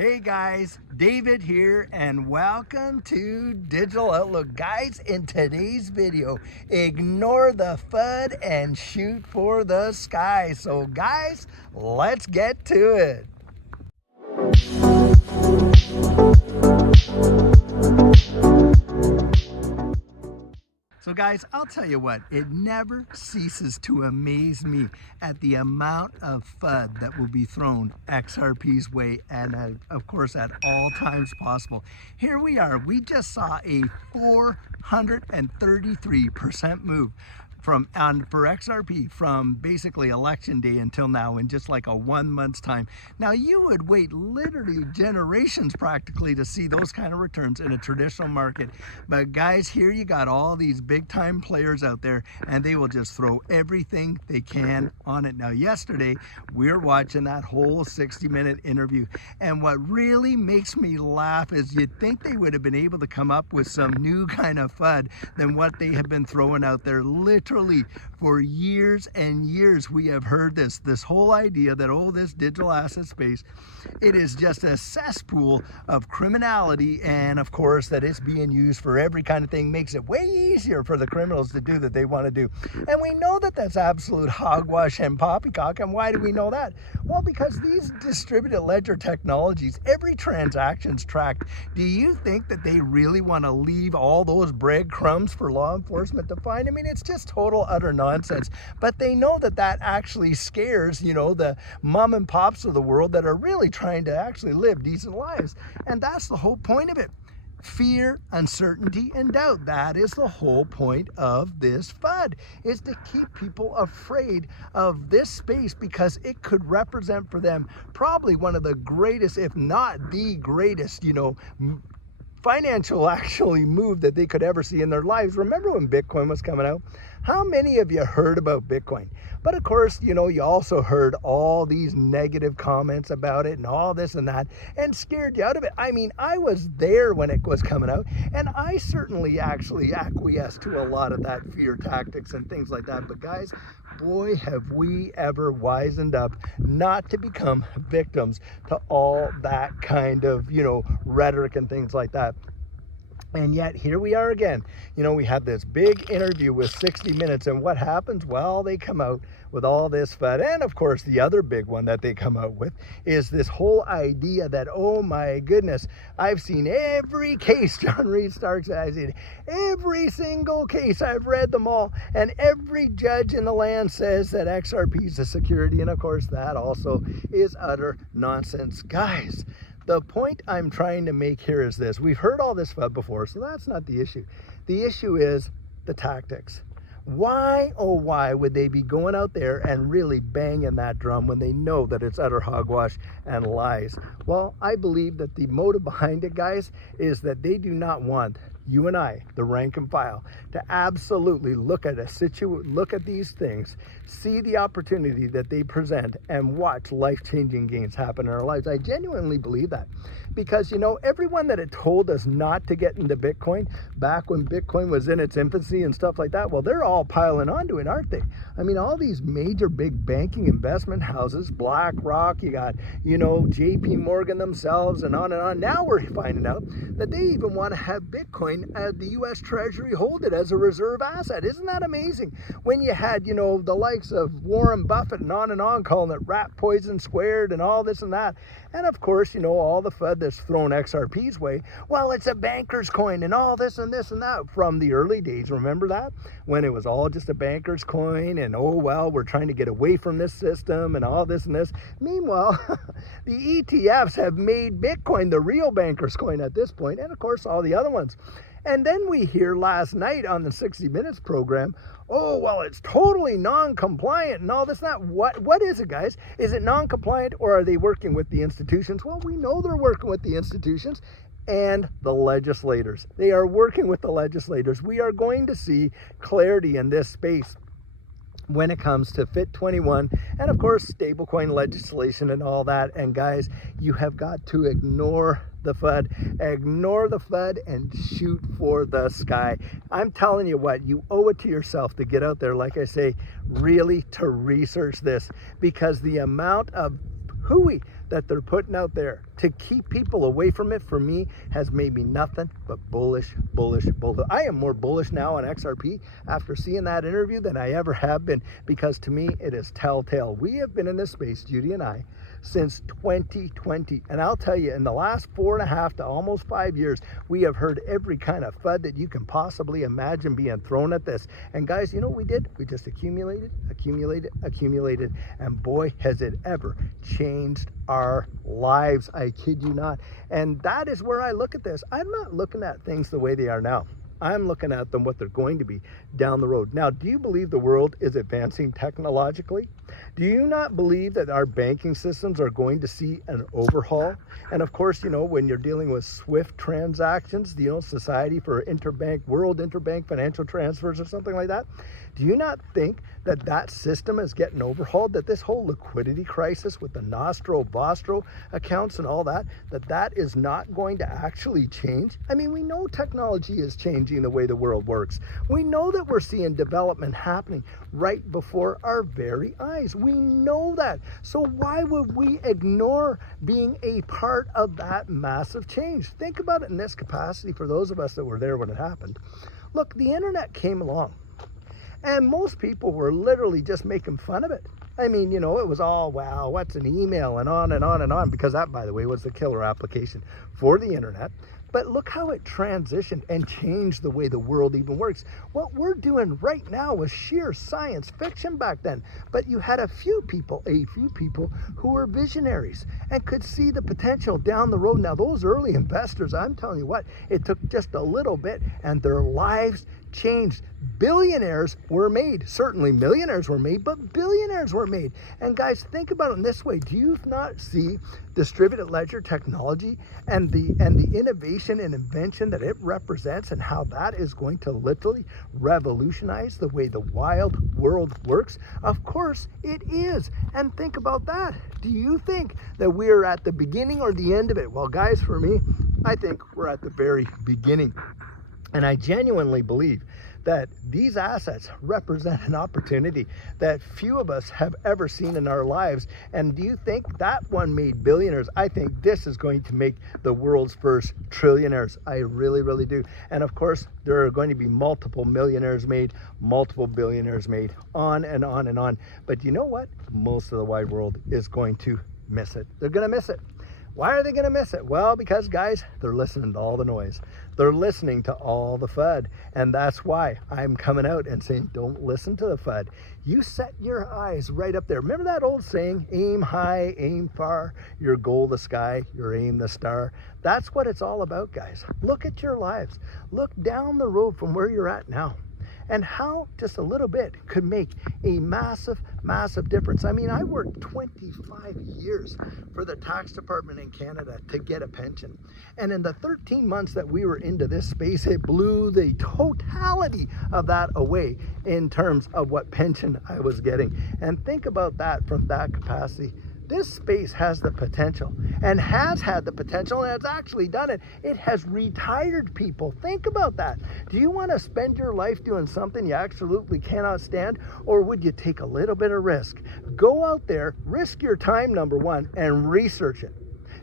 Hey guys, David here and welcome to Digital Outlook. Guys, in today's video, ignore the FUD and shoot for the sky. So guys, let's get to it. So guys, I'll tell you what, it never ceases to amaze me at the amount of FUD that will be thrown XRP's way, and of course at all times possible. Here we are, we just saw a 433% move for XRP from basically election day until now in just like a 1 month's time. Now you would wait literally generations practically to see those kind of returns in a traditional market. But guys, here you got all these big time players out there and they will just throw everything they can on it. Now yesterday we were watching that whole 60-minute interview, and what really makes me laugh is you'd think they would have been able to come up with some new kind of FUD than what they have been throwing out there. Literally for years and years we have heard this whole idea that, oh, this digital asset space, it is just a cesspool of criminality, and of course that it's being used for every kind of thing, makes it way easier for the criminals to do that they want to do. And we know that that's absolute hogwash and poppycock. And why do we know that? Well, because these distributed ledger technologies, every transaction's tracked. Do you think that they really want to leave all those breadcrumbs for law enforcement to find? I mean, it's just total utter nonsense. But they know that that actually scares, the mom and pops of the world that are really trying to actually live decent lives. And that's the whole point of it. Fear, uncertainty, and doubt. That is the whole point of this FUD, is to keep people afraid of this space, because it could represent for them probably one of the greatest, if not the greatest, financial actually move that they could ever see in their lives. Remember when Bitcoin was coming out? How many of you heard about Bitcoin? But of course, you also heard all these negative comments about it and all this and that, and scared you out of it. I mean, I was there when it was coming out, and I certainly actually acquiesced to a lot of that fear tactics and things like that. But guys, boy, have we ever wisened up not to become victims to all that kind of, rhetoric and things like that. And yet here we are again. We had this big interview with 60 Minutes, and what happens? Well, they come out with all this FUD. And of course, the other big one that they come out with is this whole idea that, oh my goodness, I've seen every case, John Reed Stark said, I've seen every single case, I've read them all, and every judge in the land says that XRP is a security. And of course, that also is utter nonsense. Guys, the point I'm trying to make here is this. We've heard all this FUD before, so that's not the issue. The issue is the tactics. Why, oh why, would they be going out there and really banging that drum when they know that it's utter hogwash and lies? Well, I believe that the motive behind it, guys, is that they do not want you and I, the rank and file, to absolutely look at these things, see the opportunity that they present, and watch life-changing gains happen in our lives. I genuinely believe that, because everyone that had told us not to get into Bitcoin back when Bitcoin was in its infancy and stuff like that, well, they're all piling onto it, aren't they? I mean, all these major big banking investment houses, BlackRock, you got JP Morgan themselves, and on and on. Now we're finding out that they even want to have Bitcoin as the US Treasury hold it as a reserve asset. Isn't that amazing? When you had the likes of Warren Buffett and on calling it rat poison squared and all this and that. And of course, all the FUD that's thrown XRP's way, well, it's a banker's coin and all this and this and that from the early days. Remember that? When it was all just a banker's coin, and oh, well, we're trying to get away from this system and all this and this. Meanwhile, the ETFs have made Bitcoin the real banker's coin at this point, and of course, all the other ones. And then we hear last night on the 60 Minutes program, oh, well, it's totally non-compliant and all this and that. What is it, guys? Is it non-compliant, or are they working with the institutions? Well, we know they're working with the institutions and the legislators. They are working with the legislators. We are going to see clarity in this space when it comes to Fit 21 and of course stablecoin legislation and all that. And guys, you have got to ignore the FUD and shoot for the sky. I'm telling you what, you owe it to yourself to get out there, like I say, really to research this, because the amount of hooey that they're putting out there to keep people away from it, for me, has made me nothing but bullish. I am more bullish now on XRP after seeing that interview than I ever have been, because to me, it is telltale. We have been in this space, Judy and I, since 2020. And I'll tell you, in the last 4.5 to almost 5 years, we have heard every kind of FUD that you can possibly imagine being thrown at this. And guys, you know what we did? We just accumulated. And boy, has it ever changed our lives. I kid you not. And that is where I look at this. I'm not looking at things the way they are now. I'm looking at them what they're going to be down the road. Now, do you believe the world is advancing technologically? Do you not believe that our banking systems are going to see an overhaul? And of course, you know, when you're dealing with SWIFT transactions, you know, Society for World Interbank Financial Transfers or something like that, do you not think that that system is getting overhauled, that this whole liquidity crisis with the Nostro, Vostro accounts and all that, that is not going to actually change? I mean, we know technology is changing the way the world works. We know that we're seeing development happening right before our very eyes. We know that. So why would we ignore being a part of that massive change? Think about it in this capacity for those of us that were there when it happened. Look, the internet came along, and most people were literally just making fun of it. I mean, you know, it was all, wow, what's an email, and on and on and on, because that, by the way, was the killer application for the internet. But look how it transitioned and changed the way the world even works. What we're doing right now was sheer science fiction back then. But you had a few people who were visionaries and could see the potential down the road. Now, those early investors, I'm telling you what, it took just a little bit and their lives changed. Billionaires were made. Certainly millionaires were made, but billionaires were made. And guys, think about it in this way. Do you not see distributed ledger technology and the innovation and invention that it represents, and how that is going to literally revolutionize the way the wild world works? Of course it is. And think about that. Do you think that we are at the beginning or the end of it? Well, guys, for me, I think we're at the very beginning. And I genuinely believe that these assets represent an opportunity that few of us have ever seen in our lives. And do you think that one made billionaires? I think this is going to make the world's first trillionaires. I really, really do. And of course, there are going to be multiple millionaires made, multiple billionaires made, on and on and on. But you know what? Most of the wide world is going to miss it. They're going to miss it. Why are they going to miss it? Well, because, guys, they're listening to all the noise. They're listening to all the FUD. And that's why I'm coming out and saying, don't listen to the FUD. You set your eyes right up there. Remember that old saying, aim high, aim far, your goal the sky, your aim the star. That's what it's all about, guys. Look at your lives. Look down the road from where you're at now, and how just a little bit could make a massive, massive difference. I mean, I worked 25 years for the tax department in Canada to get a pension. And in the 13 months that we were into this space, it blew the totality of that away in terms of what pension I was getting. And think about that from that capacity. This space has the potential, and has had the potential, and has actually done it. It has retired people. Think about that. Do you want to spend your life doing something you absolutely cannot stand, or would you take a little bit of risk? Go out there, risk your time, number one, and research it.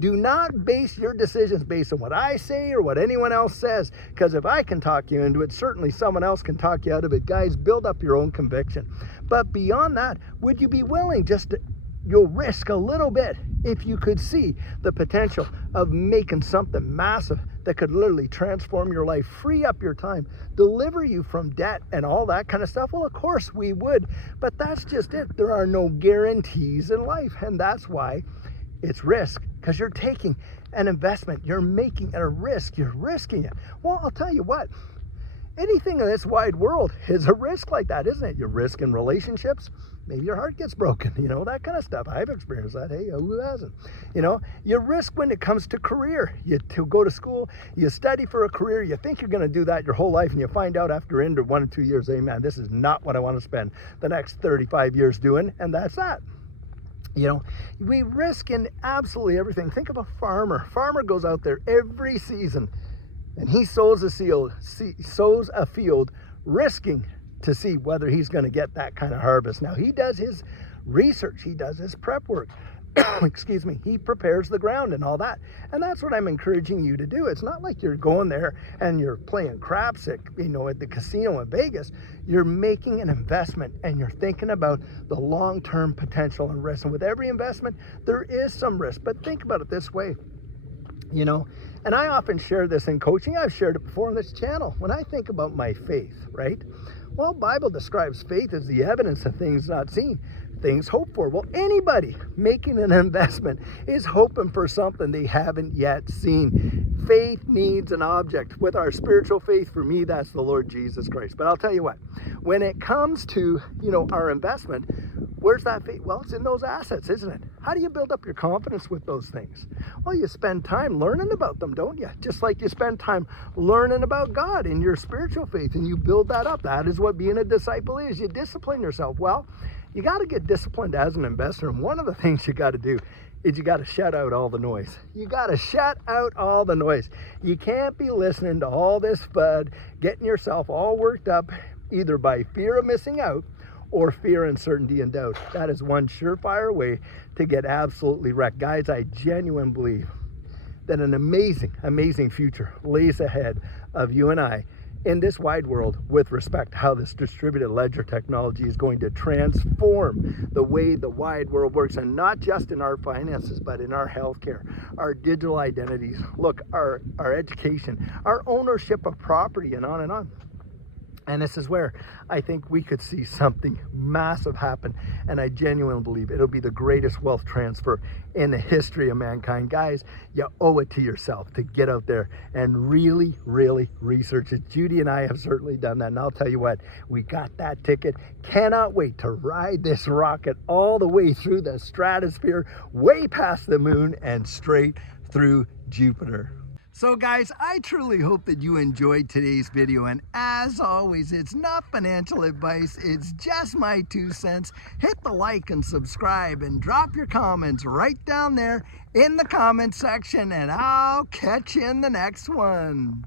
Do not base your decisions based on what I say or what anyone else says, because if I can talk you into it, certainly someone else can talk you out of it. Guys, build up your own conviction. But beyond that, would you be willing just to you'll risk a little bit if you could see the potential of making something massive that could literally transform your life, free up your time, deliver you from debt and all that kind of stuff? Well, of course we would, but that's just it. There are no guarantees in life, and that's why it's risk, because you're taking an investment, you're making a risk, you're risking it. Well, I'll tell you what, anything in this wide world is a risk like that, isn't it? You risk in relationships. Maybe your heart gets broken, you know, that kind of stuff. I've experienced that. Hey, who hasn't? You know, you risk when it comes to career. You to go to school, you study for a career, you think you're going to do that your whole life, and you find out after 1 or 2 years, hey, man, this is not what I want to spend the next 35 years doing, and that's that. You know, we risk in absolutely everything. Think of a farmer. Farmer goes out there every season, and he sows a field, risking to see whether he's going to get that kind of harvest. Now, he does his research, he does his prep work. excuse me, he prepares the ground and all that. And that's what I'm encouraging you to do. It's not like you're going there and you're playing craps at, at the casino in Vegas. You're making an investment and you're thinking about the long-term potential and risk. And with every investment, there is some risk. But think about it this way, and I often share this in coaching. I've shared it before on this channel. When I think about my faith, right? Well, Bible describes faith as the evidence of things not seen, things hoped for. Well, anybody making an investment is hoping for something they haven't yet seen. Faith needs an object. With our spiritual faith, for me, that's the Lord Jesus Christ. But I'll tell you what, when it comes to, our investment, where's that faith? Well, it's in those assets, isn't it? How do you build up your confidence with those things? Well, you spend time learning about them, don't you? Just like you spend time learning about God in your spiritual faith, and you build that up. That is what being a disciple is. You discipline yourself. Well, you got to get disciplined as an investor. And one of the things you got to do is you got to shut out all the noise. You got to shut out all the noise. You can't be listening to all this FUD, getting yourself all worked up, either by fear of missing out or fear, uncertainty, and doubt. That is one surefire way to get absolutely wrecked. Guys, I genuinely believe that an amazing, amazing future lays ahead of you and I in this wide world with respect to how this distributed ledger technology is going to transform the way the wide world works, and not just in our finances, but in our healthcare, our digital identities, look, our education, our ownership of property, and on and on. And this is where I think we could see something massive happen. And I genuinely believe it'll be the greatest wealth transfer in the history of mankind. Guys, you owe it to yourself to get out there and really, really research it. Judy and I have certainly done that. And I'll tell you what, we got that ticket. Cannot wait to ride this rocket all the way through the stratosphere, way past the moon, and straight through Jupiter. So guys, I truly hope that you enjoyed today's video, and as always, it's not financial advice, it's just my 2 cents. Hit the like and subscribe and drop your comments right down there in the comment section, and I'll catch you in the next one.